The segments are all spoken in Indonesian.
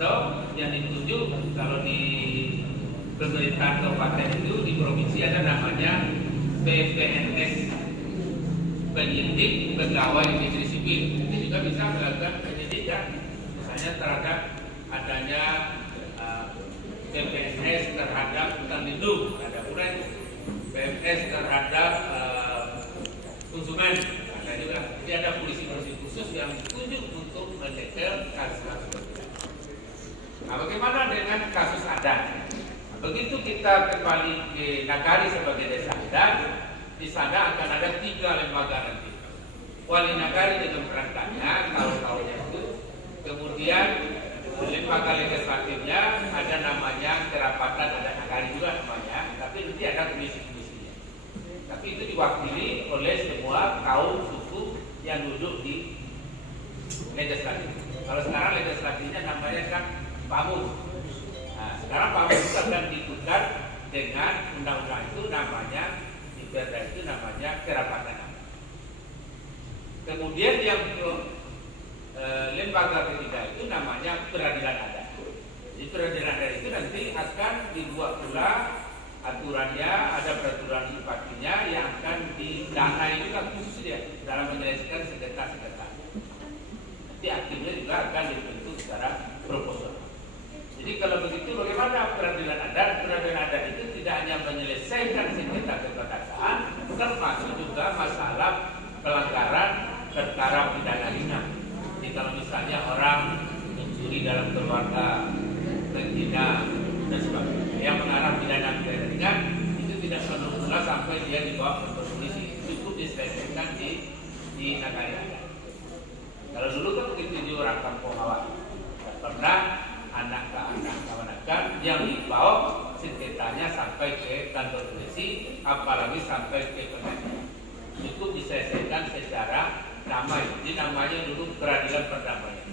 atau yang ditunjuk kalau di pemerintahan kabupaten itu di provinsi ada namanya PPNS, penyidik pegawai negeri sipil. Ini juga bisa melakukan penyidikan, misalnya terhadap adanya PPNS terhadap hutan lindung, ada pula itu PPNS terhadap konsumen, ada juga. Jadi ada polisi-polisi khusus yang ditunjuk untuk mendetek kasus-kasus. Nah, bagaimana dengan kasus adat? Begitu kita kembali ke Nagari sebagai desa adat, di sana akan ada 3 lembaga nanti. Wali Nagari dengan perangkatnya, tahun-tahunnya itu. Kemudian lembaga legislatifnya ada namanya kerapatan, ada Nagari juga namanya, tapi nanti ada komisi-komisinya. Tapi itu diwakili oleh semua kaum suku yang duduk di legislatif. Kalau sekarang legislatifnya namanya kan PAMU. Nah, sekarang PAMU itu akan ditukar dengan undang-undang itu namanya di Perda itu namanya kerapatan. Kemudian yang lembaga ketiga itu namanya peradilan adat. Jadi peradilan adat itu nanti akan dibuat pula aturannya, ada peraturan sifatnya yang akan didanai juga khusus dia dalam menyelesaikan sengketa-sengketa. Nanti akhirnya juga akan dibentuk secara proporsional. Jadi kalau begitu bagaimana peradilan adat? Peradilan adat itu tidak hanya menyelesaikan sengketa keperkasaan, termasuk juga masalah pelanggaran perkara pidana ringan. Jadi kalau misalnya orang mencuri dalam keluarga, menghina dan sebagainya, yang mengarah pidana ringan itu tidak perlu pula sampai dia dibawa ke polisi, cukup diselesaikan di Nagari adat. Kalau dulu kan begitu di orang kampung Hawa, pernah anak ke anak keponakan yang dibawa sengketanya sampai ke kantor polisi, apalagi sampai ke pengadilan. Cukup diselesaikan secara damai. Jadi namanya dulu peradilan perdamaian.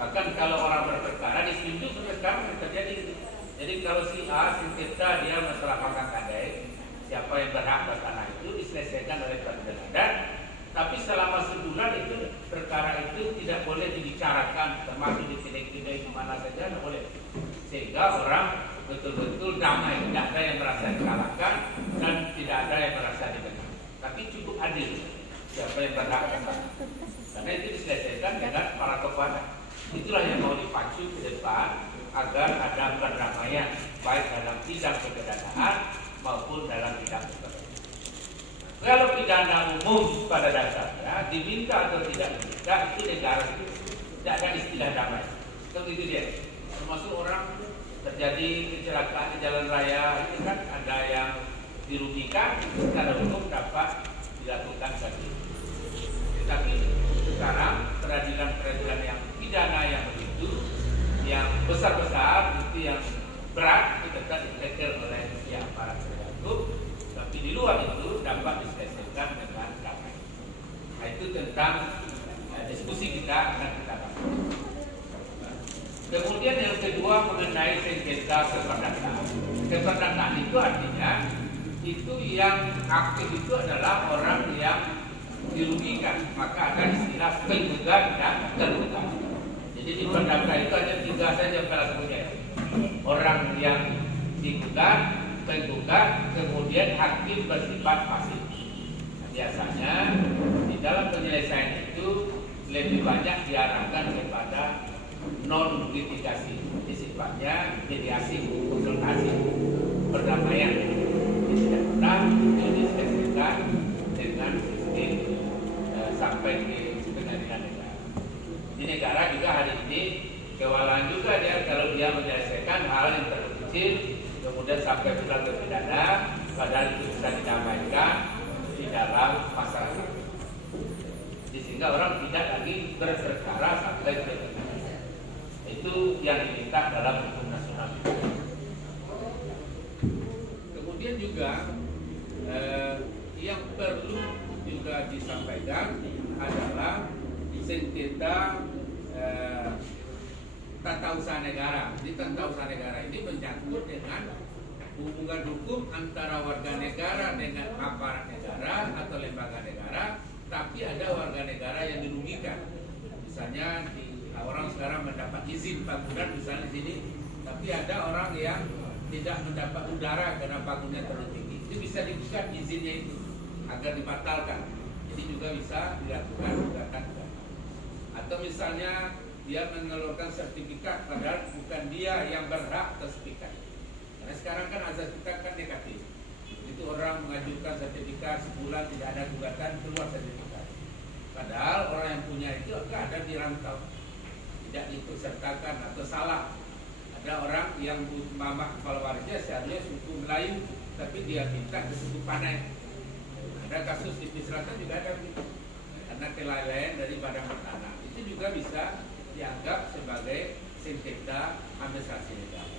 Bahkan kalau orang berperkara disetujui sampai sekarang terjadi. Jadi kalau si A sengketa dia masalah pangkang kadai, siapa yang berhak atas tanah itu diselesaikan oleh peradilan adat. Tapi selama sebulan itu perkara itu tidak boleh dibicarakan, termasuk di kedai-kedai mana saja tidak boleh. Sehingga orang betul-betul damai, tidak ada yang merasa dikalahkan dan tidak ada yang merasa dibenarkan. Tapi cukup adil siapa yang berhak atas tanah. Karena itu diselesaikan dengan para kepala. Itulah yang mau dipacu ke depan agar ada perdamaian baik dalam bidang kepedanaan maupun dalam bidang kepedanaan. Kalau pidana umum pada dasarnya diminta atau tidak diminta itu negara itu tidak ada istilah damai. Begitu dia. Termasuk orang terjadi kecelakaan di jalan raya itu kan ada yang dirugikan, secara hukum dapat dilakukan saksi. Tetapi sekarang peradilan-peradilan yang pidana yang begitu, yang besar-besar itu yang berat itu tetap ditekel oleh pihak aparat penegak hukum. Tapi di luar itu dapat diselesaikan dengan damai. Nah, itu tentang diskusi kita akan kita bahas. Kemudian yang kedua mengenai sengketa keperdataan. Keperdataan itu artinya itu yang aktif itu adalah orang yang dirugikan. Maka ada istilah penggugat dan tergugat. Jadi di perdata itu ada 3 saja kelasnya. Orang yang digugat, penggugat, kemudian hakim bersifat pasif. Nah, biasanya di dalam penyelesaian itu lebih banyak diarahkan kepada non litigasi, sifatnya mediasi, konsultasi, perdamaian. Tidak pernah itu diselesaikan dengan sistem sampai ke pengadilan negara. Di negara juga hari ini kewalahan juga dia kalau dia menyelesaikan hal yang terkecil kemudian sampai pulang ke pidana, padahal itu bisa didamaikan di dalam masyarakat. Sehingga orang tidak lagi berperkara sampai ke pidana. Itu yang diminta dalam hukum nasional. Kemudian juga yang perlu juga disampaikan adalah sengketa tata usaha negara. Jadi tata usaha negara ini menyangkut dengan hubungan hukum antara warga negara dengan aparat negara atau lembaga negara, tapi ada warga negara yang dirugikan. Misalnya di orang sekarang mendapat izin bangunan misalnya di sini, tapi ada orang yang tidak mendapat udara karena bangunnya terlalu tinggi, itu bisa digugat izinnya itu agar dibatalkan. Jadi juga bisa dilakukan gugatan. Atau misalnya dia mengeluarkan sertifikat padahal bukan dia yang berhak atas sertifikat. Karena sekarang kan azas kita kan negatif. Itu orang mengajukan sertifikat sebulan tidak ada gugatan, keluar sertifikat. Padahal orang yang punya itu ada di rantau, tidak diikutsertakan atau salah. Ada orang yang mama kepala warisnya seharusnya suku Melayu, tapi dia minta ke suku Panai. Ada kasus di Selatan juga ada begitu, karena kelalaian dari badan tanah. Itu juga bisa dianggap sebagai sengketa administrasi negara.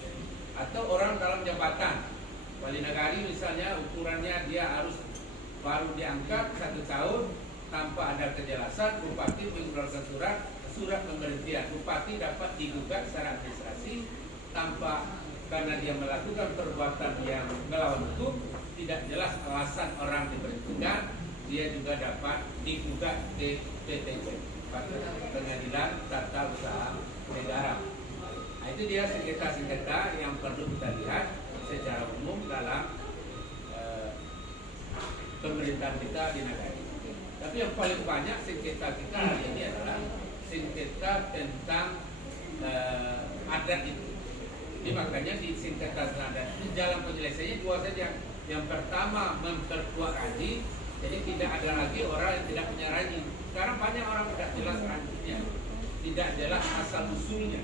Atau orang dalam jabatan, wali nagari misalnya, ukurannya dia harus baru diangkat 1 tahun tanpa ada kejelasan, bupati mengeluarkan surat pemberhentian. Bupati dapat digugat secara administrasi tanpa, karena dia melakukan perbuatan yang melawan hukum, tidak jelas alasan orang diberhentikan, dia juga dapat digugat ke PTC, Pengadilan Tata Usaha Negara. Nah, itu dia sengketa-sengketa yang perlu kita lihat secara umum dalam pemerintahan kita di negara ini. Tapi yang paling banyak sengketa kita hari ini adalah sengketa tentang adat itu. Jadi makanya di sengketa adat ini jalan penyelesaiannya dua saja. Yang pertama memperkuat ranji, jadi tidak ada lagi orang yang tidak punya ranji. Sekarang banyak orang tidak jelas ranjinya, tidak jelas asal usulnya.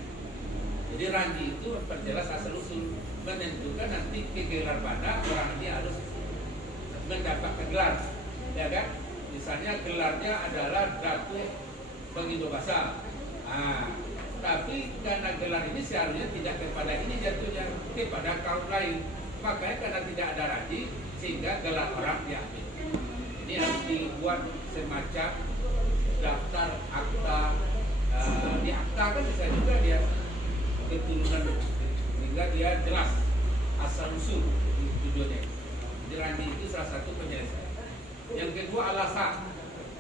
Jadi ranji itu memperjelas asal usul, menentukan nanti ke gelar mana orang ini harus mendapatkan gelar, ya kan? Misalnya gelarnya adalah Datuk Pengindo Basar. Tapi karena gelar ini seharusnya tidak kepada ini jatuhnya, kepada kaum lain. Makanya karena tidak ada ranji, sehingga gelar orang diambil. Ini harus dibuat semacam daftar akta. Di akta kan bisa juga dia keturunan, sehingga dia jelas asal usul tujuannya. Jadi ranji itu salah satu penyelesaian. Yang kedua alasan.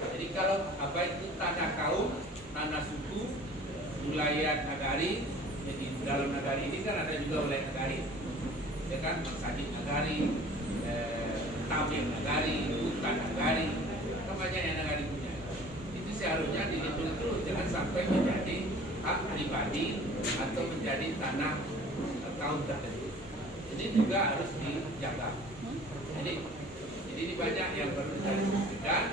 Jadi kalau apa itu tanah kaum, tanah suku, wilayah nagari, jadi dalam nagari ini kan ada juga wilayah nagari, ya kan, Masjid nagari, Tamil nagari, Hutan nagari, banyak yang nagari punya. Itu seharusnya dilindungi terus, jangan sampai menjadi hak pribadi atau menjadi tanah kaum tertentu. Jadi juga harus dijaga. Jadi ini banyak yang perlu kita diskusikan.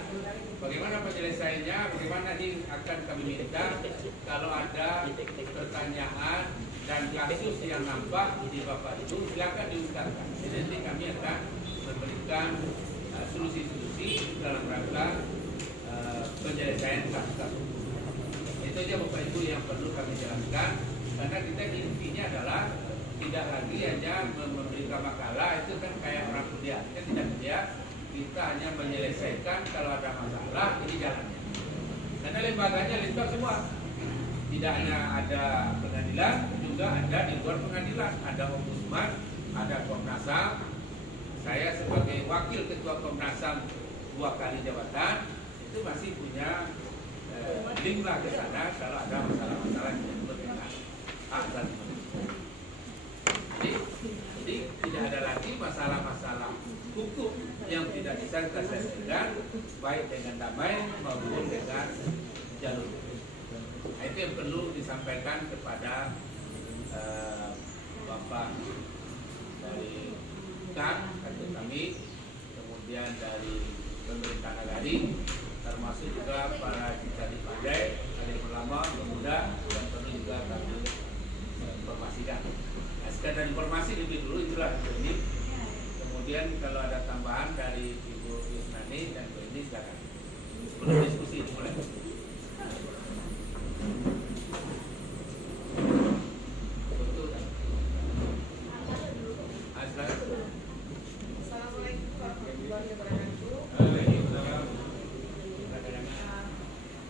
Bagaimana penyelesaiannya, bagaimana ini akan kami minta. Kalau ada pertanyaan dan kasus yang nampak di Bapak Ibu, silakan diungkapkan. Jadi nanti kami akan memberikan solusi-solusi dalam rangka penyelesaian kasus-kasus. Itu aja Bapak Ibu yang perlu kami jelaskan. Karena kita intinya adalah tidak lagi hanya memberikan makalah, itu kan kayak orang kuliah. Kita tidak kuliah, kita hanya menyelesaikan kalau ada masalah, ini jalannya. Karena lembaganya lengkap semua. Tidak hanya ada pengadilan, juga ada di luar pengadilan. Ada Ombudsman, ada Komnas HAM. Saya sebagai wakil ketua Komnas HAM 2 kali jabatan, itu masih punya link lah ke sana kalau ada masalah-masalah yang menyangkut dengan hak asasi manusia. Jadi tidak ada lagi masalah-masalah hukum yang tidak bisa kita selesaikan baik dengan damai maupun dengan jalur. Nah, itu yang perlu disampaikan kepada Bapak dari KAN atau kami, kemudian dari pemerintah nagari, termasuk juga para cicari pandai, alim ulama, pemuda, yang perlu juga kami informasikan. Nah, sekadar informasi lebih dulu itulah ini. Kemudian kalau ada tambahan dari Ibu Yusnani dan Bu Eni silakan. Sebelum diskusi dimulai. Assalamualaikum warahmatullahi wabarakatuh.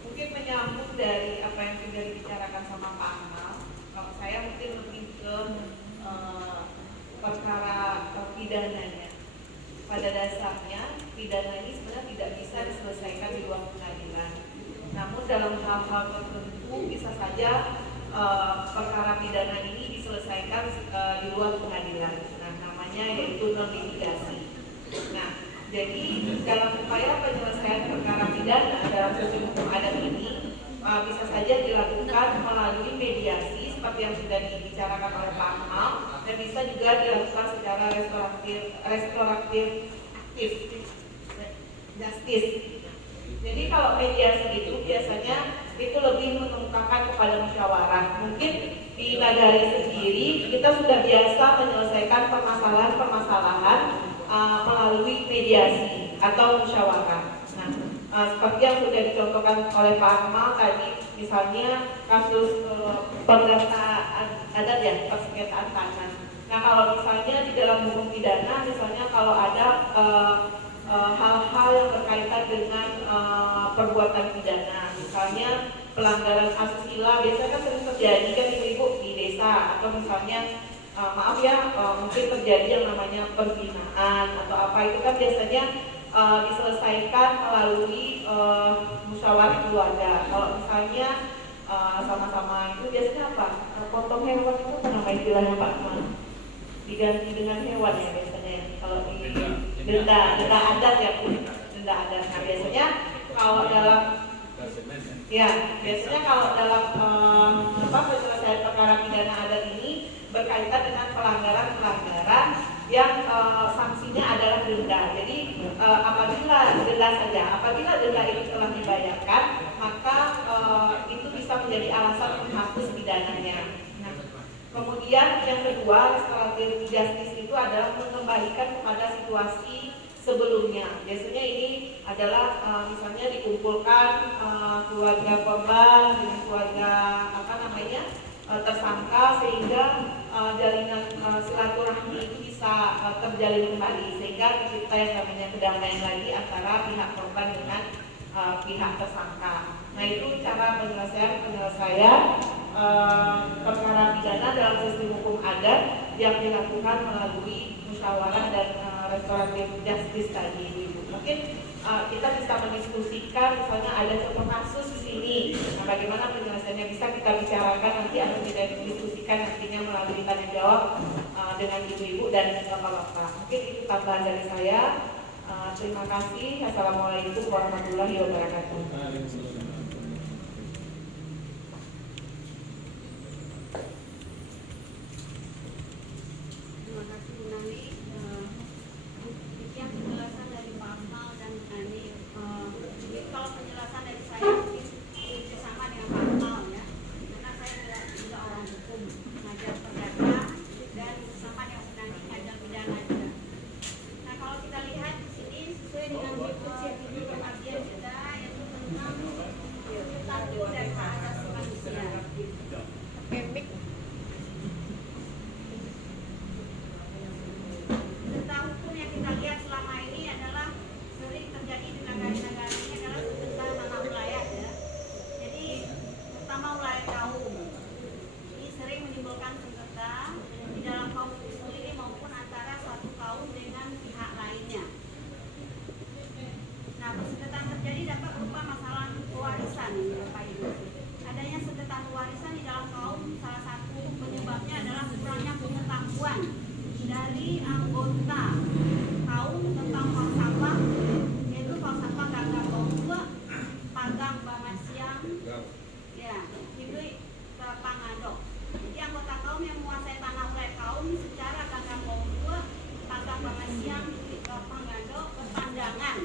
Mungkin menyambung dari apa yang sudah dibicarakan sama Pak Amal. Kalau saya mungkin lebih ke perkara pidananya. Pada dasarnya pidana ini sebenarnya tidak bisa diselesaikan di ruang pengadilan. perkara pidana ini diselesaikan di luar pengadilan. Nah, namanya yaitu non litigasi. Nah, jadi dalam upaya penyelesaian perkara pidana dalam sistem hukum adat ini bisa saja dilakukan melalui mediasi seperti yang sudah dibicarakan oleh Pak Akmal, dan bisa juga dilakukan secara restoratif justice. Jadi kalau mediasi itu biasanya itu lebih mengemukakan kepada musyawarah. Mungkin di Nagari sendiri kita sudah biasa menyelesaikan permasalahan-permasalahan melalui mediasi atau musyawarah. Nah, seperti yang sudah dicontohkan oleh Pak Akmal tadi, misalnya kasus perdata adat ya, persengketaan tanah. Nah, kalau misalnya di dalam hukum pidana, misalnya kalau ada hal-hal yang berkaitan dengan perbuatan pidana, misalnya pelanggaran asusila, biasanya kan sering terjadi kan ibu-ibu di desa, atau misalnya maaf ya, mungkin terjadi yang namanya perzinahan atau apa, itu kan biasanya diselesaikan melalui musyawarah keluarga. Kalau misalnya sama-sama itu biasanya apa? Potong hewan itu apa nama istilahnya Pak? Diganti dengan hewan ya biasanya. Kalau di denda adat ya Bu, denda adat. Nah biasanya kalau dalam penyelesaian perkara pidana adat ini berkaitan dengan pelanggaran-pelanggaran yang sanksinya adalah denda. Jadi apabila denda itu telah dibayarkan, maka itu bisa menjadi alasan menghapus pidananya. Nah, kemudian yang kedua, restoratif justice itu adalah mengembalikan kepada situasi sebelumnya. Biasanya ini adalah misalnya dikumpulkan keluarga korban dengan keluarga tersangka, sehingga jalinan silaturahmi itu bisa terjalin kembali, sehingga tercipta yang namanya kedamaian lagi antara pihak korban dengan pihak tersangka. Nah, itu cara penyelesaian perkara pidana dalam sistem hukum adat yang dilakukan melalui musyawarah dan restoratif justice tadi. Mungkin kita bisa mendiskusikan, misalnya ada contoh kasus di sini, nah bagaimana penyelesaiannya bisa kita bicarakan nanti, atau kita diskusikan nantinya melalui tanya jawab dengan ibu-ibu dan bapak-bapak. Mungkin itu tambahan dari saya. Terima kasih. Assalamualaikum warahmatullahi wabarakatuh. Terima kasih Bu Nani. Demikian penjelasan dari Pak Akmal dan Bu Nani. Kalau penjelasan dari saya mungkin sama dengan Pak Akmal ya, karena saya juga orang hukum, ngajar perdata, dan sama dengan Bu Nani ngajar pidana juga. Nah, kalau kita lihat di sini sesuai dengan buku C7 pengabdian kita yang tentang tajuk dan hak asasi manusia. Tentang hukum yang kita lihat selama ini adalah sering terjadi di negara-negara ini adalah tentang tanah wilayah ya. Jadi terutama wilayah kaum ini sering menimbulkan sengketa di dalam kaum itu sendiri maupun antara suatu kaum dengan pihak lainnya. Nah, persengketaan terjadi dapat berupa masalah warisan ini Bapak Ibu. Adanya sengketa warisan di dalam kaum, salah satu penyebabnya adalah kurangnya pengetahuan dari anggota kaum tentang falsafah, yaitu falsafah Ganggang Bongkua, Pagang Bamasiang, ya, Hidui Pangadok. Jadi anggota kaum yang menguasai tanah wilayah kaum secara Ganggang Bongkua, Pagang Bamasiang, Hidui Pangadok berpandangan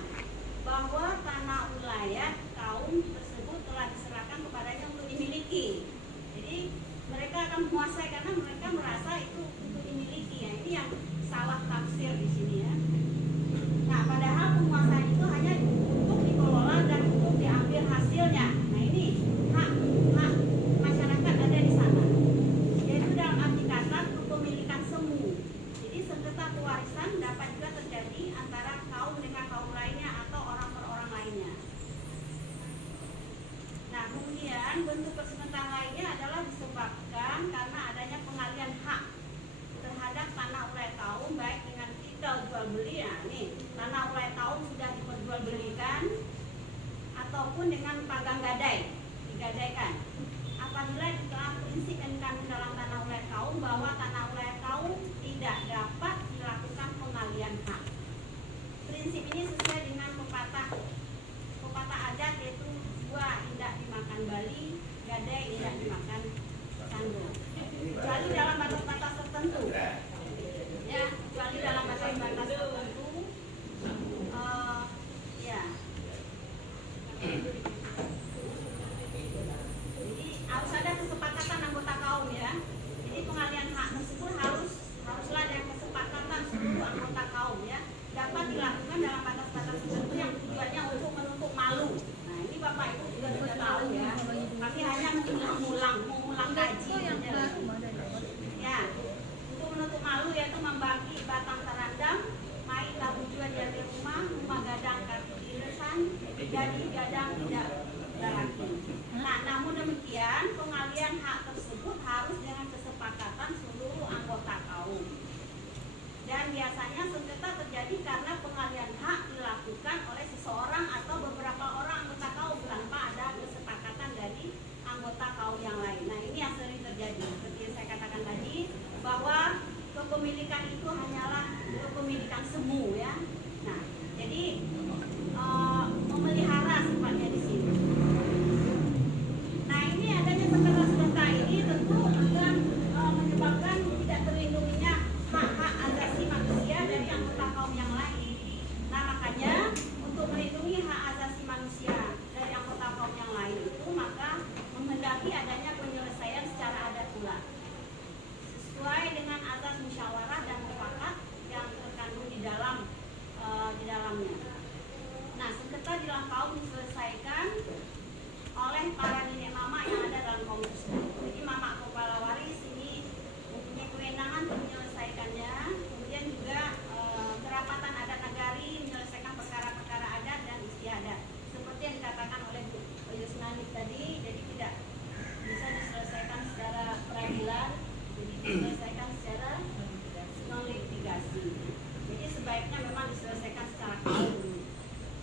bahwa tanah wilayah kaum tersebut telah diserahkan kepadanya untuk dimiliki. Jadi mereka akan menguasai karena mereka merasa itu untuk dimiliki. Ya, ini yang salah tafsir di sini ya. Nah, padahal penguasaan itu hanya untuk dikelola dan untuk diambil hasilnya. Nah, ini hak masyarakat ada di sana. Yaitu dalam arti kata kepemilikan semu. Jadi sengketa pewarisan dapat juga terjadi antara kaum dengan kaum lainnya atau orang per orang lainnya. Nah, kemudian bentuk persengketaan lainnya adalah disebabkan karena adanya pengalian hak terhadap tanah wilayah kaum, baik dengan titel jual beli. Nah, nih tanah wilayah kaum sudah diperjualbelikan ataupun dengan pagang gadai, digadaikan. Apabila di dalam prinsip yang kami dalam pengadilan, jadi diselesaikan secara non litigasi. Jadi sebaiknya memang diselesaikan secara kaum.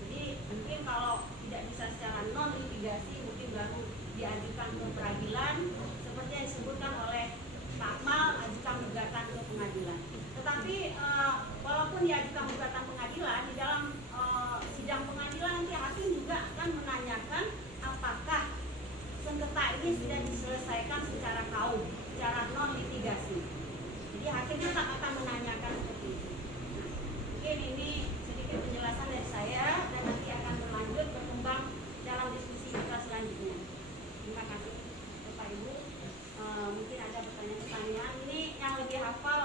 Jadi mungkin kalau tidak bisa secara non litigasi, mungkin baru diajukan ke peradilan seperti yang disebutkan oleh Pak Akmal, ajukan gugatan ke pengadilan. Tetapi walaupun diajukan gugatan pengadilan, di dalam sidang pengadilan nanti hakim juga akan menanyakan apakah sengketa ini sudah diselesaikan secara kaum, secara non litigasi. Jadi hakim tetap akan menanyakan seperti itu. Nah, mungkin ini sedikit penjelasan dari saya dan nanti akan berlanjut berkembang dalam diskusi kita selanjutnya. Terima kasih Bapak Ibu. Mungkin ada pertanyaan-pertanyaan. Ini yang lebih hafal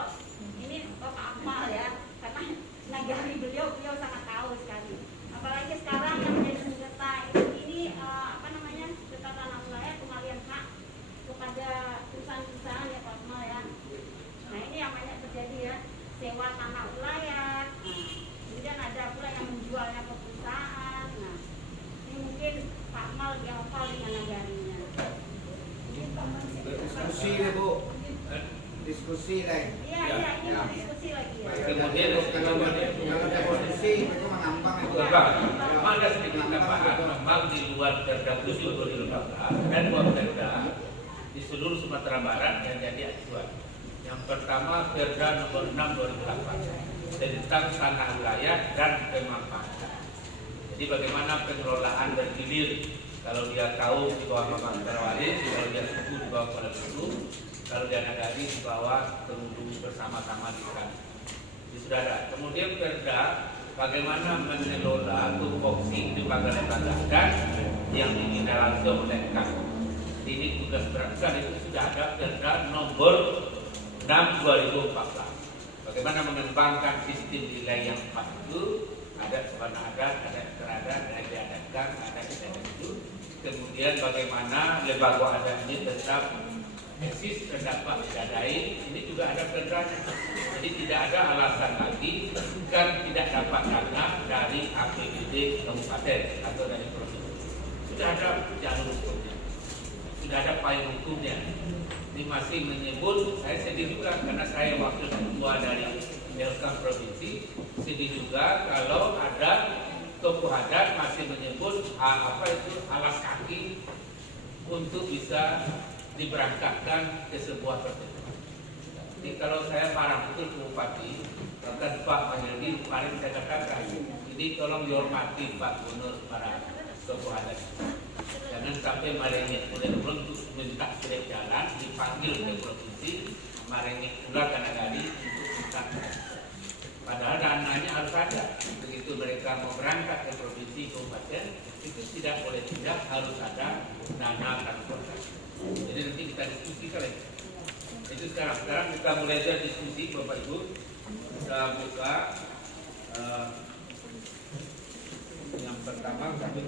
ini Bapak Akmal ya, karena nagari beliau sangat tahu sekali. Apalagi sekarang yang menjadi sengketa ini sengketa tanah wilayah pengalihan hak kepada perusahaan-perusahaan ya Pak Akmal ya. Nah ini yang banyak terjadi ya, sewa tanah wilayah. Kemudian ada pula yang menjualnya ke perusahaan. Nah ini mungkin Pak Akmal lebih hafal dengan nagarinya. Diskusi deh Bu, diskusi lagi. Iya, ini mau diskusi lagi ya. Kemudian Kalau ada diskusi itu mengambang itu. Bapak, memang ada sedikit tambahan. Memang di luar Perda Khusus 2014 dan dua Perda di seluruh Sumatera Barat yang jadi acuan. Yang pertama Perda nomor 6 2008 tentang tanah wilayah dan pemanfaatan. Jadi bagaimana pengelolaan bergilir, kalau dia tahu di bawah Bapak Wali, kalau dia suku di bawah kepala suku, kalau dia nagari di bawah kerudu bersama-sama di sana. Ini sudah ada. Kemudian Perda bagaimana mengelola tupoksi di Bangladesh dan yang diminta langsung oleh KAK. Ini tugas berat itu sudah ada Perda nomor 6 2014. Bagaimana mengembangkan sistem nilai yang tepat itu, ada sebenarnya ada yang terada, ada yang diadakan, ada yang itu. Kemudian bagaimana lembaga adat ini tetap eksis terdapat didadai, ini juga ada perdranya. Jadi tidak ada alasan lagi kan tidak dapat dana dari APBD kabupaten atau dari provinsi. Sudah ada jalur hukumnya, sudah ada payung hukumnya. Ini masih menyebut, saya sedih juga karena saya wakil ketua dari Melkam Provinsi, sedih juga kalau ada tokoh adat masih menyebut alas kaki untuk bisa diberangkatkan ke sebuah pertemuan. Jadi kalau saya marah betul ke Bupati, bahkan Pak Mahyudi kemarin saya katakan, jadi tolong dihormati Pak Gubernur para tokoh adat. Jangan sampai marengek mulai untuk minta surat jalan dipanggil ke provinsi, marengek pula kadang-kadang untuk minta. Padahal dananya harus ada. Begitu mereka mau berangkat ke provinsi kabupaten, itu tidak boleh tidak harus ada dana transportasi. Jadi nanti kita diskusikan lagi. Itu sekarang kita mulai aja diskusi Bapak Ibu. Kita buka yang pertama kami.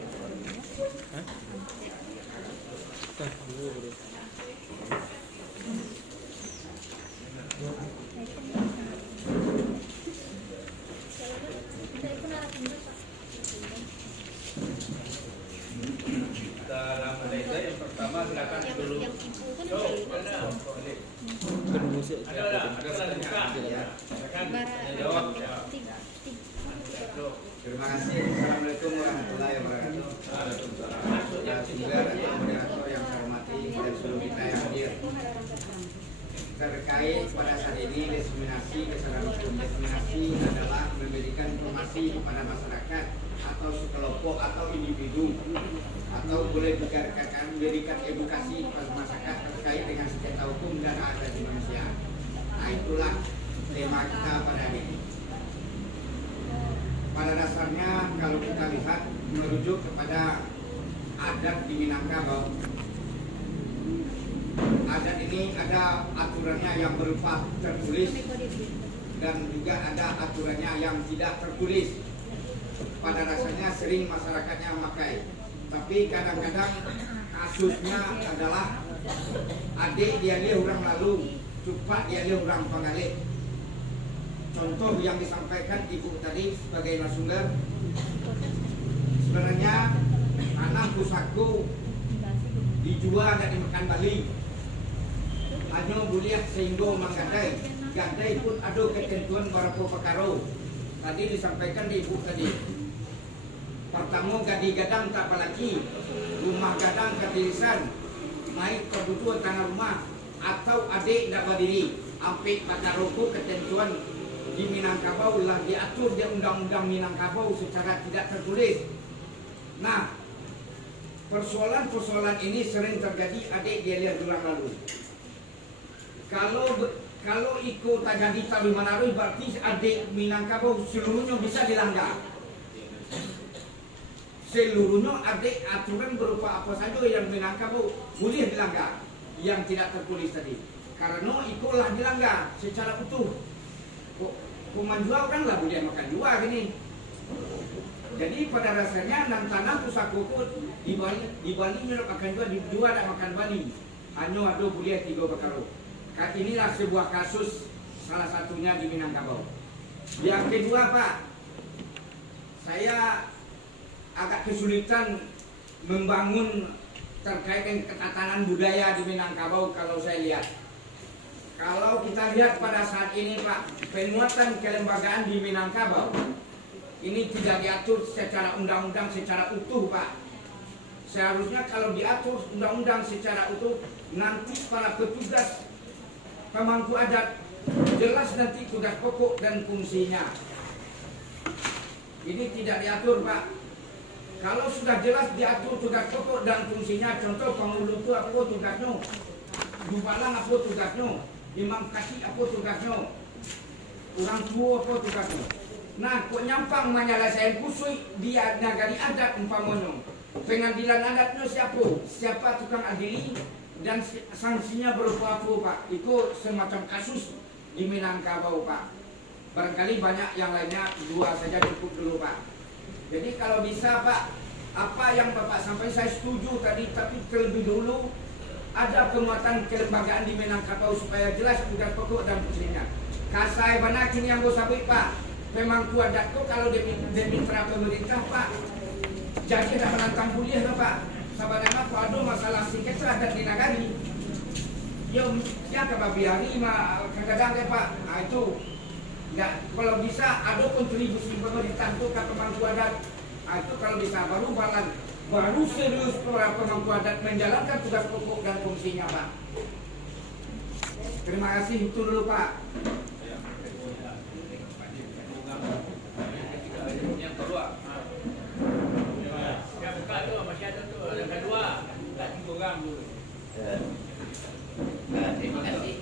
Yang pertama silakan dulu. Terima kasih. Assalamualaikum warahmatullahi wabarakatuh. Moderator yang saya hormati dan seluruh kita yang hadir. Terkait pada saat ini diskriminasi, kesalahan hukum diskriminasi adalah memberikan informasi kepada masyarakat atau sekelompok atau individu, atau boleh dikatakan memberikan edukasi kepada masyarakat terkait dengan sengketa hukum dan hak asasi manusia. Nah itulah tema kita pada hari ini. Pada dasarnya kalau kita lihat merujuk kepada adat di Minangkabau, adat ini ada aturannya yang berupa tertulis dan juga ada aturannya yang tidak tertulis. Pada dasarnya sering masyarakatnya memakai, tapi kadang-kadang kasusnya adalah adik dia orang lalu, cepat dia orang penggalih. Contoh yang disampaikan Ibu tadi sebagai narasumber, sebenarnya anak pusatku dijual dan dimakan Bali. hanya boleh sehingga menggadai. Gadai pun ada ketentuan beberapa perkara. Tadi disampaikan di ibu tadi. Pertama, gadi gadang tak palaki, rumah gadang ketirisan, naik kebutuhan tanah rumah, atau adik tak berdiri. Ambil perkara itu ketentuan di Minangkabau lah diatur di undang-undang Minangkabau secara tidak tertulis. Nah, persoalan-persoalan ini sering terjadi adik dia lihat durang lalu. Kalau ikut tak jadi tak Manarui berarti adik Minangkabau seluruhnya bisa dilanggar. Seluruhnya adik aturan berupa apa saja yang Minangkabau boleh dilanggar yang tidak tertulis tadi. Karena itulah dilanggar secara utuh. Pemanjual kan lah boleh makan jual gini. Jadi pada dasarnya nan tanah pusat kokot di Bali nyerap makan jual, di dua tak makan Bali. Hanya ada boleh 3 perkara. Inilah sebuah kasus salah satunya di Minangkabau. Yang kedua Pak, saya agak kesulitan membangun terkait dengan ketatanan budaya di Minangkabau kalau saya lihat. Kalau kita lihat pada saat ini Pak, penguatan kelembagaan di Minangkabau ini tidak diatur secara undang-undang secara utuh Pak. Seharusnya kalau diatur undang-undang secara utuh, nanti para petugas pemangku adat jelas nanti tugas pokok dan fungsinya. Ini tidak diatur Pak. Kalau sudah jelas diatur tugas pokok dan fungsinya, contoh penghulu itu apa tugasnya, Dupalang apa tugasnya, Imam Kasih apa tugasnya, orang tua apa tugasnya. Nah, kok nyampang menyelesaikan kusui dia negari adat umpamanya. Pengadilan adatnya siapa tukang adili dan sanksinya berupa apa Pak. Itu semacam kasus di Minangkabau Pak. Barangkali banyak yang lainnya, 2 saja cukup dulu Pak. Jadi kalau bisa Pak, apa yang Bapak sampaikan saya setuju tadi, tapi terlebih dulu ada penguatan kelembagaan di Minangkabau supaya jelas tugas pokok dan fungsinya. Kasai mana kini yang gue sabit Pak, memang kuat kok kalau dia mitra pemerintah Pak. Jadi ada penantang kuliah Pak. Sebenarnya Pak ada masalah sikit terhadap di nagari. Ya siapa biari mah kadang-kadang Pak. Nah itu. Nggak, kalau bisa ada kontribusi pemerintah itu ke pemangku adat. Nah, itu kalau bisa baru serius para pemangku adat menjalankan tugas pokok dan fungsinya Pak. Terima kasih itu dulu Pak. Yang kedua, ya buka tuh masih ada tuh yang kedua, lagi program dulu. Terima kasih.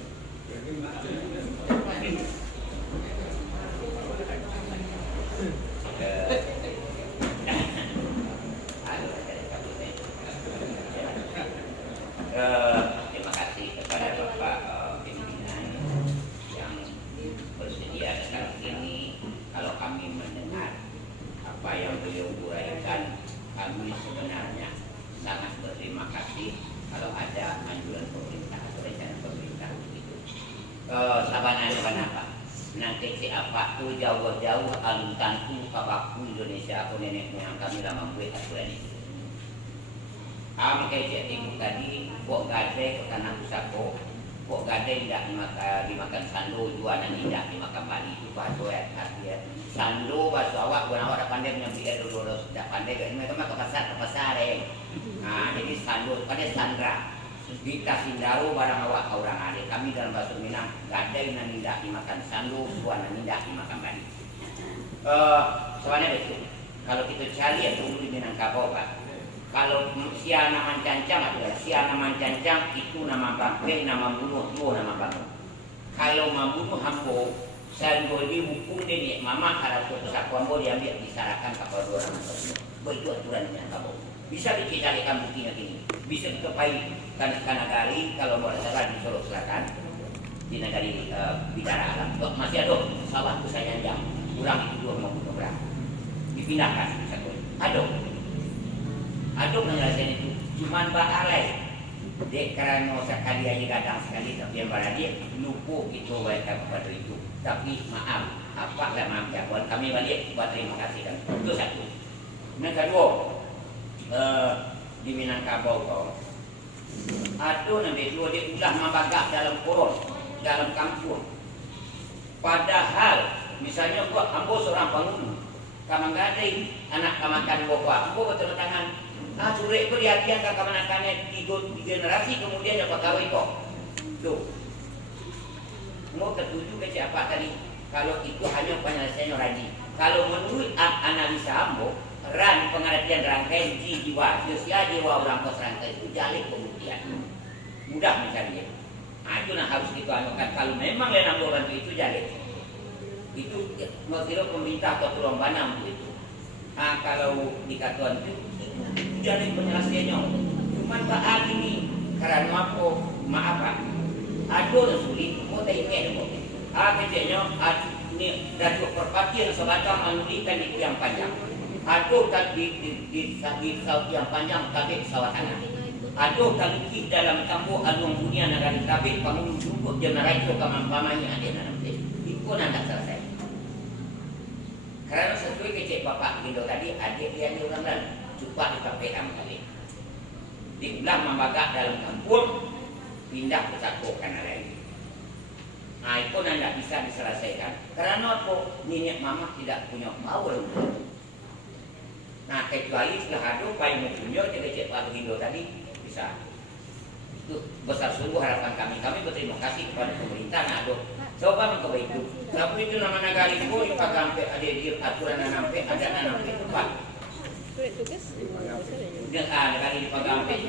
Terima kasih kepada Bapak pimpinan yang bersedia sekarang ini. Kalau kami mendengar apa yang beliau uraikan, kami sebenarnya sangat berterima kasih kalau ada anjuran pemerintah atau rencana pemerintah begitu. Sabananya kenapa? Nanti siapa tu jauh-jauh alutan tu kabaku Indonesia atau nenek moyang kami lama buat aturan itu. Kayak cik ibu tadi, kok gade ke tanah usako, kok gade tidak dimakan sando, jualan tidak dimakan Bali itu bahasa ya. Sando bahasa awak, bukan awak dah pandai menyebut dulu, tidak pandai, mereka mah ke pasar Nah, jadi sando, pada sandra. Kita sindaro barang awak orang ada. Kami dalam bahasa Minang, gade yang tidak dimakan sando, jualan tidak dimakan Bali. Soalnya itu, kalau kita cari yang dulu di Minangkabau Pak. Kalau siana mancancang adalah siana mancancang itu nama bangke, nama bunuh, dua nama bangke. Kalau membunuh hambo, saya boleh hukum dia mama harus kesatuan boleh diambil disarankan kepada orang tersebut. Begitu aturan yang kamu. Bisa dicarikan buktinya ini. Bisa dikepai karena dari kalau mau salah di Solo Selatan di negari Bidara Alam. Masih ada sawah saya yang kurang itu 2 maupun berapa dipindahkan satu. Ada penyelesaian itu cuman balai dek karena sekali aja kadang sekali tapi yang balai lupa itu baik kepada itu tapi maaf apa lah maaf ya buat kami balik buat terima kasih dan itu satu. Yang kedua di Minangkabau Ada nanti dua dia ulah membagak dalam koron, dalam kampung. Padahal misalnya gua ambo seorang penghulu, kamang gading anak kamakan bapak, ambo betul tangan. Suruh itu diakian ke kamanakannya di generasi kemudian dapat kawin kok. Tuh. Mau ketujuh ke siapa tadi? Kalau itu hanya penyelesaian rajin. Kalau menurut analisa ambo, ran pengertian rangkaian jiwa, sosial jiwa orang kos rangkai itu jalin pembuktian. Mudah mencarinya. Itu nah harus kita anukan. Kalau memang lenang orang itu jalin. Itu menurut pemerintah atau turun banam itu. Kalau dikatakan itu jalin penyelesaiannya. Cuman Pak ini karena apa? Maaf Pak. Ada sulit, mau tanya dong. Kecilnya, ini dari perpatian semacam menulikan itu yang panjang. Ada di saut yang panjang tapi sawah tanah. Ada kali dalam kampung anu dunia negara tapi kamu jumpa generasi kemampamannya ada nanti. Itu nanti selesai. Karena sesuai kecil bapak Indo tadi ada yang orang lain cepat dipakai kali. Diulang membagak dalam kampung. Pindah ke satu kanan lagi. Nah itu tidak bisa diselesaikan karena apa? Nenek mama tidak punya power. Nah kecuali setelah ada payung punya jadi cek Pak Indo tadi bisa. Itu besar sungguh harapan kami. Kami berterima kasih kepada pemerintah. Nah ada coba mencoba itu. Tapi itu nama negara itu dipakai ada di aturan nampe ada nampe itu Pak. Negara dipakai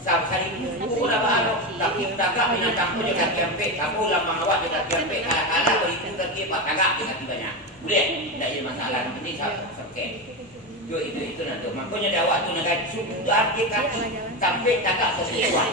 Sari itu udah baru, tapi tagak binatang pun juga kiampe, kamu lama awak juga kiampe, kadang-kadang beritung ke pak tagak juga banyak. Boleh, tidak ada masalah, yang penting sampai. Itu nanti. Makanya dawak tu negara sudah kaki sampai tagak sesuai.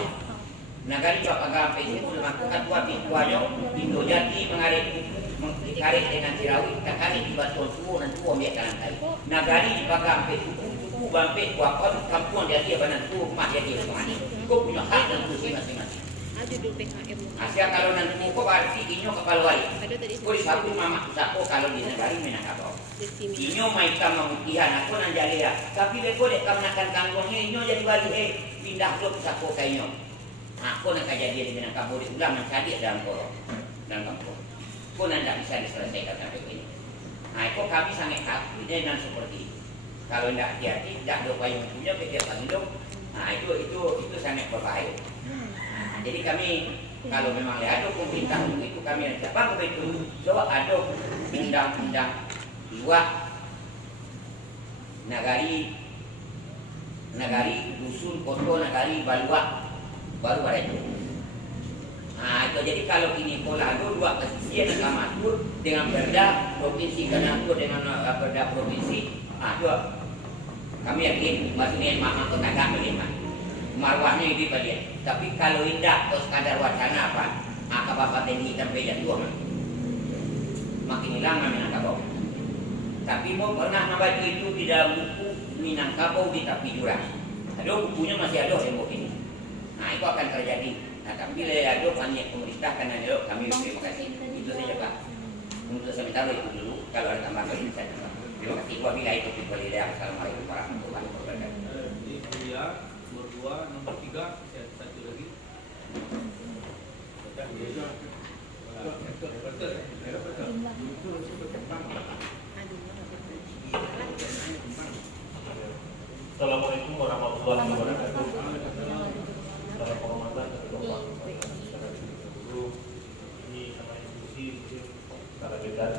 Negara juga pagampe itu melakukan dua pintuannya, pintu jati mengarik dengan Cirawi, terkait di Batuan Suwo dan Suwo ambil kanan kali. Negara dipagampe suku bampe kuakon kampung dia benar tu mak dia semua ni. Kau punya hak dan fungsi masing-masing. Asia kalau nanti kau berarti inyo kepala wali. Kau disatu mama satu kalau di negara Minangkabau. Inyo maika memutihan aku nan jadi ya. Tapi beko dek kemenakan kangkungnya inyo jadi wali pindah ke satu kainyo. Aku nak jadi di Minangkabau diulang mencari dalam korong dalam kampung. Kau nan tak bisa diselesaikan sampai ini. Nah, kau kami sangat takut dengan seperti itu. Kalau tidak hati-hati, tidak ada payung punya kejadian hidup, nah itu sangat berbahaya. Nah, jadi kami kalau memang ada pemerintah itu kami siapa begitu, so ada undang-undang dua nagari dusun kota nagari balua baru ada itu. Nah itu jadi kalau ini pola ada dua pesisir dengan atur dengan perda provinsi kena atur dengan perda provinsi. Dua kami yakin maksudnya mama itu tak terima marwahnya itu balik. Tapi kalau indah atau sekadar wacana apa bapak tinggi sampai yang tua makin hilang Minangkabau. Tapi mau pernah membaca itu di dalam buku Minangkabau di Tapi Jurang. Ada bukunya masih ada yang ini. Nah itu akan terjadi. Nah tapi bila ada banyak pemerintah karena kami terima kasih. Itu saja Pak. Untuk sementara itu dulu. Kalau ada tambahan bisa tambah. Terima kasih. Wabillahi taufiq wal hidayah. Assalamualaikum warahmatullahi wabarakatuh. Di kuliah nomor 2, nomor 3, satu lagi. Assalamualaikum warahmatullahi wabarakatuh. Para penghormatan dan bapak guru ini sama institusi secara bebas.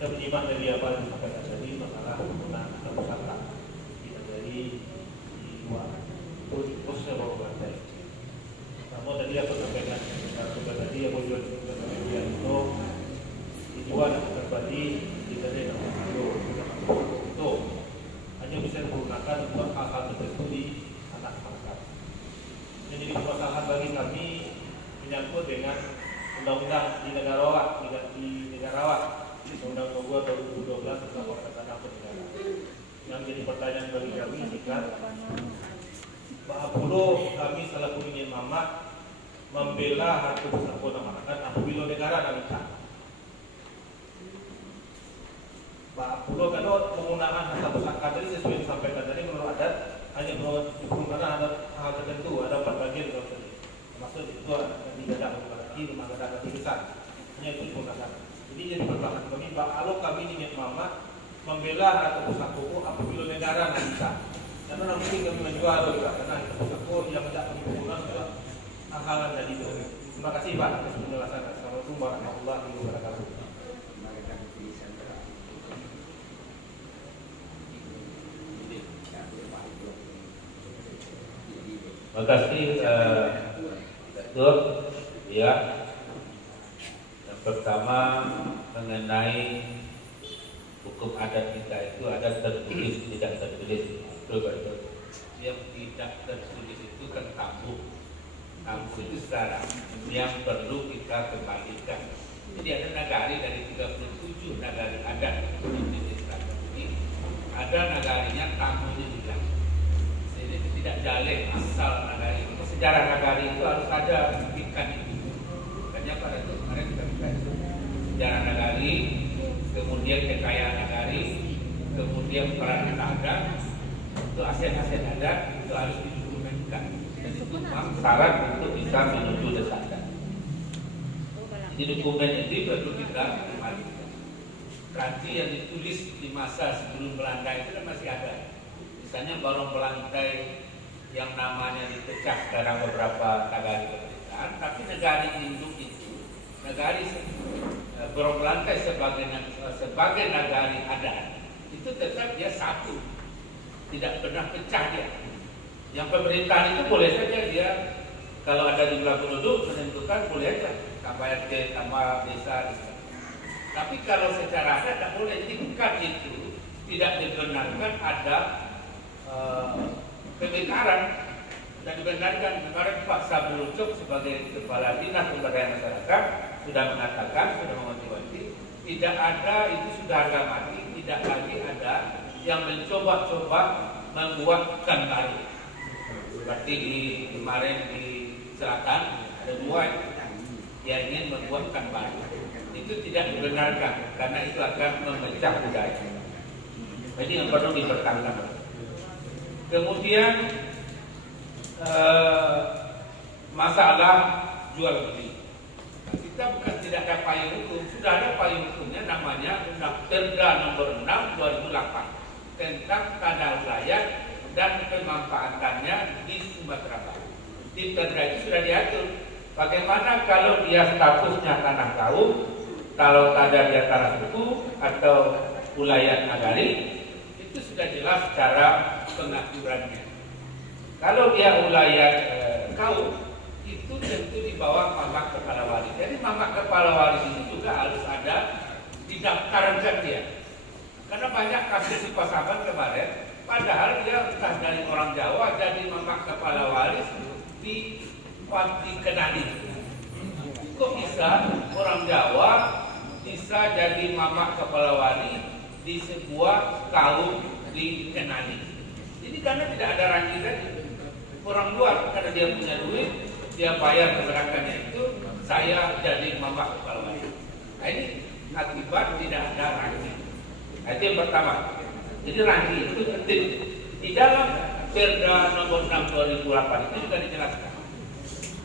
Saya menyimak dari apa yang disampaikan tadi masalah penggunaan kata pusaka tidak dari di luar proses berbantai. Namun tadi aku sampaikan tadi yang mau jual kemudian itu dijual dan terbagi tidak ada yang itu hanya bisa digunakan untuk hal-hal tertentu di anak masyarakat. Jadi permasalahan bagi kami menyangkut dengan undang-undang di negara Undang-Undang 2 tahun 2012 tentang perkataan akte negara. Yang jadi pertanyaan bagi kami singkat, Bahapulu kami selaku ingin mamak membela hak persatuan masyarakat apabila negara dan minta. Bahapulu kalau penggunaan kata pusaka tadi sesuai disampaikan tadi menurut adat hanya menggunakan hal tertentu. rumah negara besar. Hanya itu digunakan. Jadi jadi perlahan kami kalau kami ingin mama membela atau pusat toko apabila negara tidak bisa. Karena mungkin kami menjual juga karena pusat toko yang tidak kami gunakan adalah hal-hal yang tadi itu. Terima kasih Pak atas penjelasan. Assalamualaikum warahmatullahi wabarakatuh. Terima kasih Dok. Ya, yang pertama mengenai hukum adat kita itu ada tertulis tidak tertulis. Betul. Yang tidak tertulis itu kan tabu itu sekarang yang perlu kita kembalikan. Jadi ada nagari dari 37 nagari adat di Indonesia ini, ada nagarinya tamu juga. Jadi tidak jaleh asal nagari. Sejarah nagari itu harus ada buktikan itu. Makanya pada itu kemarin kita buka itu sejarah nagari, kemudian kekayaan nagari, kemudian peran ada, itu aset-aset ada, itu harus didokumentkan. Dan itu memang syarat untuk bisa menuju desakan. Jadi dokumen ini perlu kita kembalikan. Kanji yang ditulis di masa sebelum Belanda itu kan masih ada. Misalnya barong belantai yang namanya dipecah sekarang beberapa nagari pemerintahan, tapi negari induk itu, negari barong belantai sebagai nagari adat, itu tetap dia satu, tidak pernah pecah dia. Yang pemerintahan itu boleh saja dia kalau ada jumlah penduduk menentukan boleh saja tambah RT, tambah desa. Tapi kalau secara adat tidak boleh. Jadi bukan itu tidak dibenarkan ada pemekaran dan dibenarkan. Kemarin Pak Sabulucuk sebagai Kepala Dinas Pemberdayaan Masyarakat sudah mengatakan, sudah memotivasi, tidak ada, itu sudah harga mati, tidak lagi ada yang mencoba-coba membuatkan baru. Seperti kemarin di selatan ada dua yang ingin membuatkan baru. Itu tidak dibenarkan karena itu akan memecah budaya. Jadi yang perlu dipertahankan. Kemudian masalah jual beli. Kita bukan tidak ada payung hukum, sudah ada payung hukumnya namanya Perda Nomor 6 2008 tentang tanah wilayah dan pemanfaatannya di Sumatera Barat. Di Perda itu sudah diatur bagaimana kalau dia statusnya tanah kaum, kalau ada dia tanah suku atau wilayah nagari, itu sudah jelas cara pengaturannya. Kalau dia wilayah kaum, itu tentu di bawah mamak kepala wali. Jadi mamak kepala wali ini juga harus ada didaftarkan dia. Karena banyak kasus di Pasaban kemarin, padahal dia entah dari orang Jawa jadi mamak kepala wali dikenali. Kok bisa orang Jawa bisa jadi mamak kepala wali di sebuah kaum dikenali? Jadi karena tidak ada rangkaian orang luar, karena dia punya duit, dia bayar keserakannya itu, saya jadi mamak kepala wali. Nah ini akibat tidak ada rangkaian. Nah, itu yang pertama. Jadi rangkaian itu penting. Di dalam Perda Nomor 6 2008 itu juga dijelaskan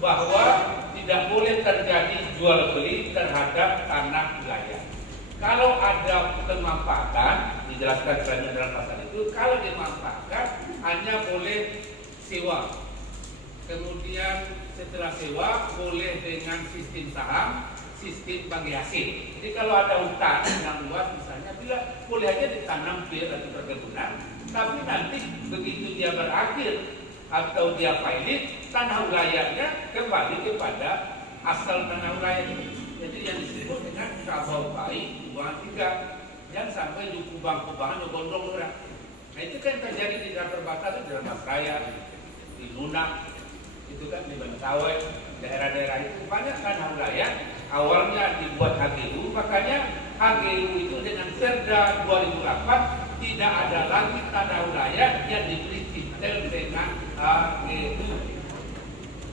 bahwa tidak boleh terjadi jual beli terhadap tanah wilayah. Kalau ada pemanfaatan, dijelaskan selanjutnya dalam pasal itu, kalau dimanfaatkan hanya boleh sewa. Kemudian setelah sewa boleh dengan sistem saham, sistem bagi hasil. Jadi kalau ada hutan yang luas misalnya, bila boleh aja ditanam bir atau perkebunan, tapi nanti begitu dia berakhir atau dia pilot, tanah wilayahnya kembali kepada asal tanah wilayah itu. Jadi yang disebut dengan kabau baik, kubangan 3, yang sampai di kubang-kubangan, di gondrong orang. Nah itu kan terjadi di daerah perbatasan, di daerah Masraya, di Lunak, itu kan di Mentawai, daerah-daerah itu banyak tanah wilayah. Awalnya dibuat HGU, makanya HGU itu dengan Perda 2008 tidak ada lagi tanah wilayah yang diberi titel dengan HGU.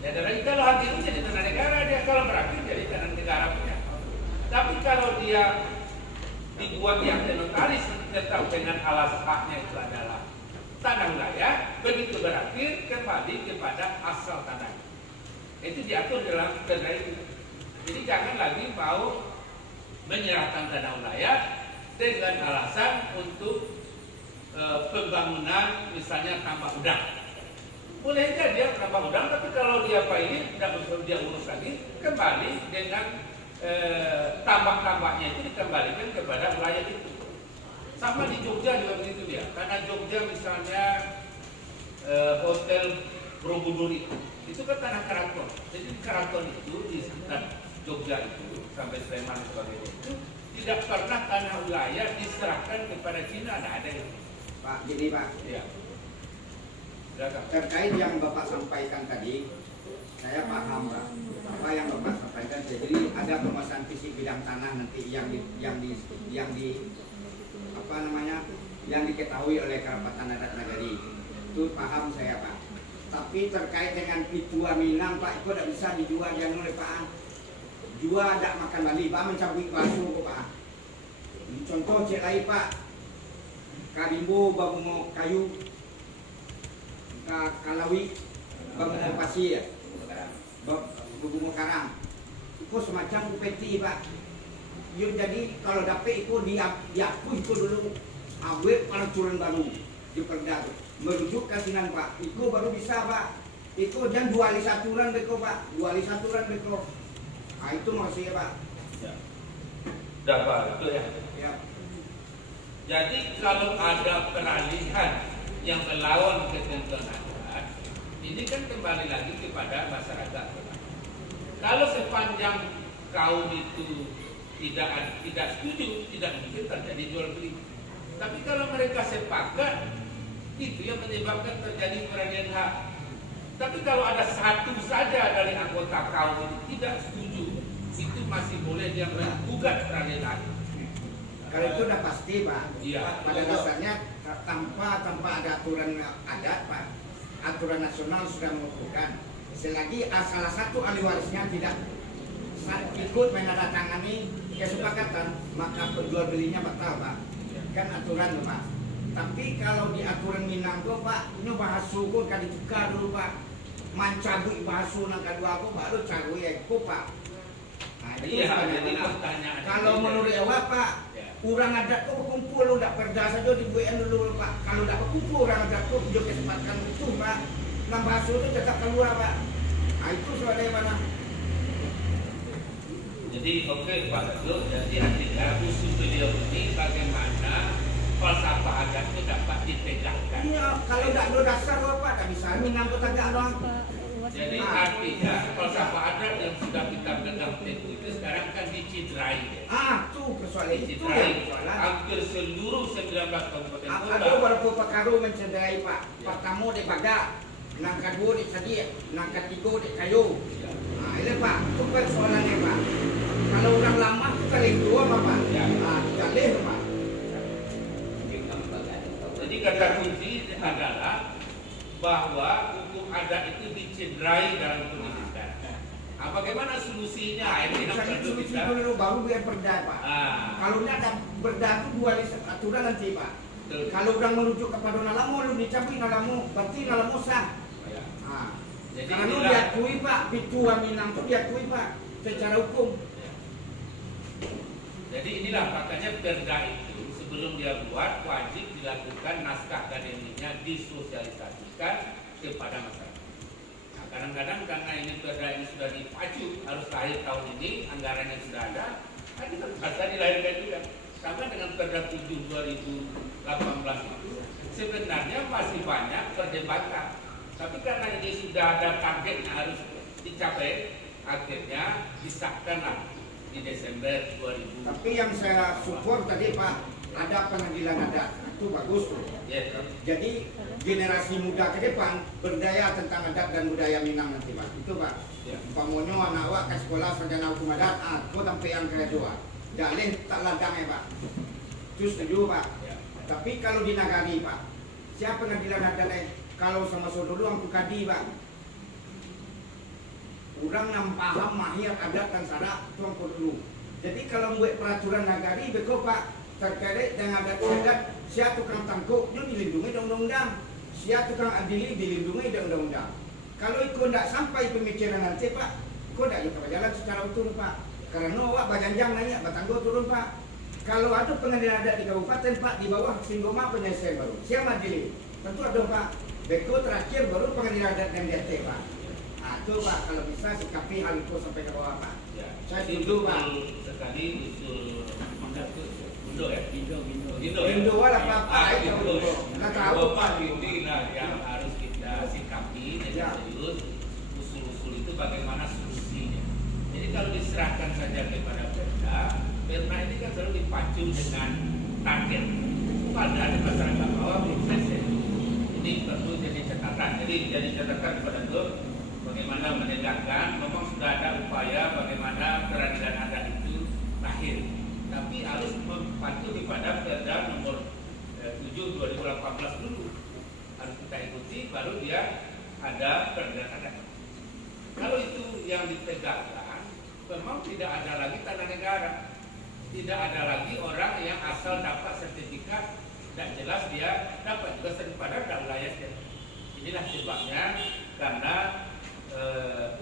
Ya, dan kalau HGU jadi tanah negara, dia kalau berakhir jadi tanah negara punya. Tapi kalau dia dibuat yang denotaris tetap dengan alas haknya itu adalah tanah wilayah, begitu berakhir kembali kepada asal tanah. Itu diatur dalam Perda itu. Jadi jangan lagi mau menyerahkan dana wilayah dengan alasan untuk pembangunan misalnya tambak udang. Boleh saja dia tambak udang, tapi kalau dia pilot tidak betul dia urus lagi, kembali dengan tambak-tambaknya itu dikembalikan kepada wilayah itu. Sama di Jogja juga begitu dia, karena Jogja misalnya hotel Borobudur itu kan tanah keraton. Jadi keraton itu di sekitar Jogja itu sampai Sleman dan sebagainya itu tidak pernah tanah wilayah diserahkan kepada Cina, tidak ada itu. Pak, jadi Pak, Ya. Silakan. terkait yang Bapak sampaikan tadi, saya paham Pak. Apa yang Bapak sampaikan, jadi ada penguasaan fisik bidang tanah nanti yang apa namanya, yang diketahui oleh Kerapatan Adat Nagari. Itu paham saya Pak. Tapi terkait dengan Pitua Minang Pak, itu tidak bisa dijual yang oleh Pak. Jual tidak makan Bali, Pak mencabut basuh Pak. Contoh cek lain Pak, Karimbo bangun kayu, Kalawi bangun pasir, bangun karang. Itu semacam upeti Pak. Jadi kalau dapat itu diaku itu dulu awet peraturan baru di Perda merujuk ke sinan Pak. Itu baru bisa Pak. Itu dan duali saturan beko Pak, duali saturan beko. Nah itu maksudnya Pak. Ya. Sudah Pak, itu ya. Ya. Jadi kalau ada peralihan yang melawan ketentuan adat, ini kan kembali lagi kepada masyarakat. Kalau sepanjang kaum itu tidak setuju, tidak mungkin terjadi jual beli. Tapi kalau mereka sepakat, itu yang menyebabkan terjadi peralihan hak. Tapi kalau ada satu saja dari anggota kaum itu tidak setuju, itu masih boleh dia menggugat peralihan hak. Kalau itu udah pasti Pak. Iya. Pada dasarnya tanpa ada aturan adat Pak, aturan nasional sudah menentukan. Selagi salah satu ahli warisnya tidak ikut menandatangani kesepakatan, maka penjual belinya batal Pak. Kan aturan Pak. Tapi kalau di aturan Minang tuh Pak, ini bahasu kok kan ditukar dulu Pak. Mancabui bahasu nang kedua aku baru cabui eko Pak. Nah, itu Iya, sebenarnya. jadi pertanyaan Kalau ini menurut jadi- awak Pak, Ya. orang adat kok berkumpul lu tak perda saja dibuatkan dulu Pak. Kalau tak berkumpul orang adat kok juga kesempatan itu Pak. Nang bahasu itu tetap keluar Pak. Nah itu sebenarnya mana? Jadi oke Pak Datuk, jadi artinya usul beliau ini bagaimana falsafah adat itu dapat ditegakkan. Iya, kalau tak ada dasar Pak tak bisa Minang kok tak ada. Jadi artinya falsafah adat yang sudah kita pegang teguh itu sekarang kan dicidrai. Tuh persoalan itu Dicidrai. yang persoalan. Hampir seluruh 19 kabupaten Ada kota. beberapa perkara mencederai Pak. Pertama di Badak, nang kedua di Sadia, nang ketiga di Kayu. Nah, ini Pak, itu persoalannya Pak. Kalau orang lama itu kali dua Pak. Ya. Jalih Pak. Jadi kata kunci adalah bahwa hukum adat itu dicederai dalam pendidikan. Nah, bagaimana solusinya? Ini yang Misalnya perlu solusi kita. dulu baru biar perda Pak. Kalau tidak ada perda itu dua aturan nanti Pak. Betul. Kalau orang merujuk kepada nalamu, lu dicabut nalamu, berarti nalamu sah. Ya. Nah, Jadi karena lu inilah- diakui Pak, Pitua Minang itu diakui Pak secara hukum. Jadi inilah makanya perda itu sebelum dia buat wajib dilakukan naskah akademiknya disosialisasikan kepada masyarakat. Nah, kadang-kadang karena ini perda ini sudah dipacu harus lahir tahun ini, anggarannya sudah ada, nah itu terpaksa dilahirkan juga. Sama dengan perda 7 2018 itu sebenarnya masih banyak perdebatan. Tapi karena ini sudah ada targetnya harus dicapai, akhirnya disahkanlah di Desember 2000. Tapi yang saya support tadi Pak, ada pengadilan adat, itu bagus tuh. Ya, Jadi generasi muda ke depan berdaya tentang adat dan budaya Minang nanti Pak. Itu Pak. ya. Pamonyo anak awak ke sekolah sarjana hukum adat, kau sampai yang kedua. Dalih tak ladang ya Pak. Itu setuju Pak. Ya. Tapi kalau di Nagari Pak, siapa pengadilan adat kalau sama dulu angku kadi Pak. Orang yang paham mahir adat dan syarat itu angku dulu. Jadi kalau buat peraturan Nagari beko Pak terkait dengan adat siapa tukang tangkuk itu dilindungi oleh undang-undang. Siapa tukang adili dilindungi oleh undang-undang. Kalau itu tidak sampai pemikiran nanti Pak, kok tidak kita berjalan secara utuh Pak. Karena awak bajanjang naik, batanggo turun Pak. Kalau ada pengadilan adat di kabupaten Pak, di bawah Singgoma penyelesaian baru. Siapa majelis? Tentu ada Pak. Beko terakhir baru pengadilan adat MDT Pak. Nah itu Pak, kalau bisa sikapi hal itu sampai ke bawah Pak. Ya. Saya setuju Pak. Sekali usul Indo ya. Indo lah Pak. Indo. Nggak tahu Pak. Inilah yang harus kita sikapi dengan serius. Usul-usul itu bagaimana solusinya. Jadi kalau diserahkan saja kepada Perda ini kan selalu dipacu dengan target. Padahal di masyarakat bawah belum selesai. Ini perlu jadi catatan. Jadi jadi catatan kepada itu bagaimana menegakkan. Memang sudah ada upaya bagaimana peradilan adat itu lahir. Tapi harus mengacu kepada Perda nomor 7 2018 dulu. Harus kita ikuti baru dia ada peradilan adat. Kalau itu yang ditegakkan, memang tidak ada lagi tanah negara. Tidak ada lagi orang yang asal dapat sertifikat tidak jelas dia dapat juga sertifikat tidak layak. Inilah sebabnya karena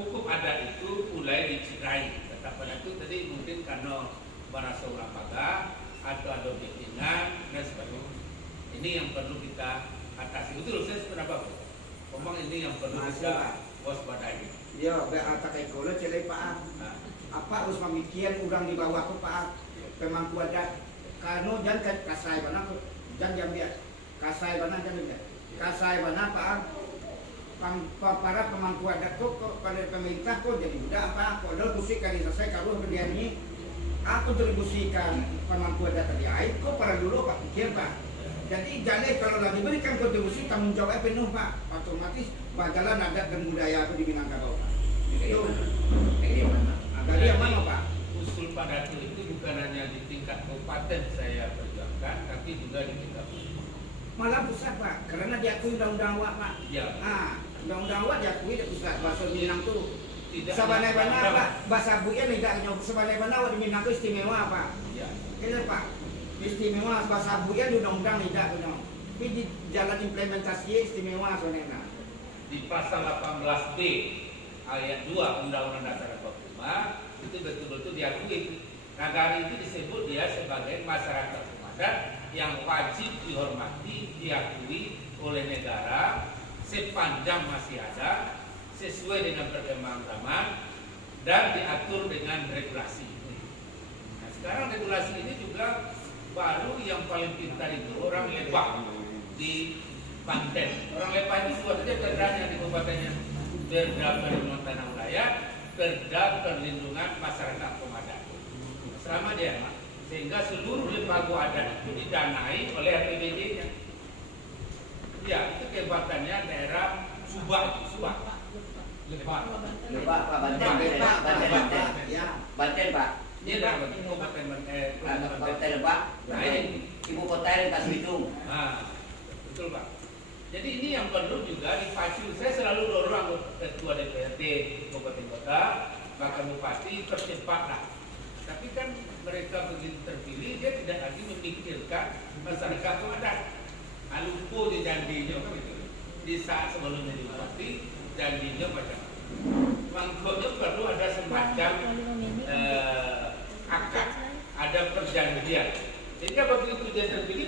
hukum adat itu mulai dicederai. Kata pada itu tadi mungkin karena merasa orang paga atau ada kepentingan dan sebagainya. Ini yang perlu kita atasi. Betul, saya sependapat. Memang ini yang perlu kita waspadai. Ya, berarti kalau celai Pak. Apa harus memikirkan orang di bawah tu Pak? Pemangku adat. Kano jangan kasai mana tu? Jangan dia. Kasai mana jangan dia. Kasai mana Pak? Para pemangku adat tu pada pemerintah tu jadi budak apa? Kalau musik kali selesai kalau dia ni aku kontribusikan pemangku adat tadi air. Kau para dulu Pak pikir Pak. Jadi jangan kalau lagi berikan kontribusi tanggung jawab penuh Pak. Otomatis bagalan adat dan budaya aku di Minangkabau Pak. Itu. Dari yang mana Pak? Usul Padatul itu bukan hanya di tingkat kabupaten saya perjuangkan, tapi juga di tingkat pusat. Malah pusat Pak, karena diakui undang-undang awak Pak. Ya. Undang-undang awak diakui di pusat. Bahasa Minang tu Tidak sabanai-bana Pak. Bahasa buya tidak sabanai-bana awak di Minang tu istimewa Pak. Ya. Kena Pak. Istimewa bahasa buya di undang-undang tidak undang. Tapi di jalan implementasi istimewa sebenarnya. Di pasal 18B ayat 2 Undang-Undang Dasar 45 itu betul-betul diakui. Nagari itu disebut dia sebagai masyarakat hukum adat yang wajib dihormati, diakui oleh negara sepanjang masih ada, sesuai dengan perkembangan zaman dan diatur dengan regulasi. Nah, sekarang regulasi ini juga baru yang paling pintar itu orang Lebak di Banten. Orang Lebak itu sebetulnya perdanya di kabupatennya Perda Perlindungan Tanah Wilayah, Perda Perlindungan Masyarakat Hukum Adat. Selama dia, sehingga seluruh lembaga adat itu didanai oleh APBD-nya. Ya, itu kehebatannya daerah Subak. Lebak Pak, Banten. Ya. Banten Pak. Ini adalah kabupaten Kabupaten Lebak. Nah, ini Ibu kota Rangkas Bitung. Nah, betul Pak. Jadi ini yang perlu juga dipacu. Saya selalu dorong ketua DPRD Kabupaten Kota, bahkan bupati percepatlah. Tapi kan mereka begitu terpilih, dia tidak lagi memikirkan masyarakat adat. Lupa di janjinya kan itu. Di saat sebelumnya di bupati, janjinya macam apa? Makanya perlu ada semacam akad, ada perjanjian. Sehingga begitu dia terpilih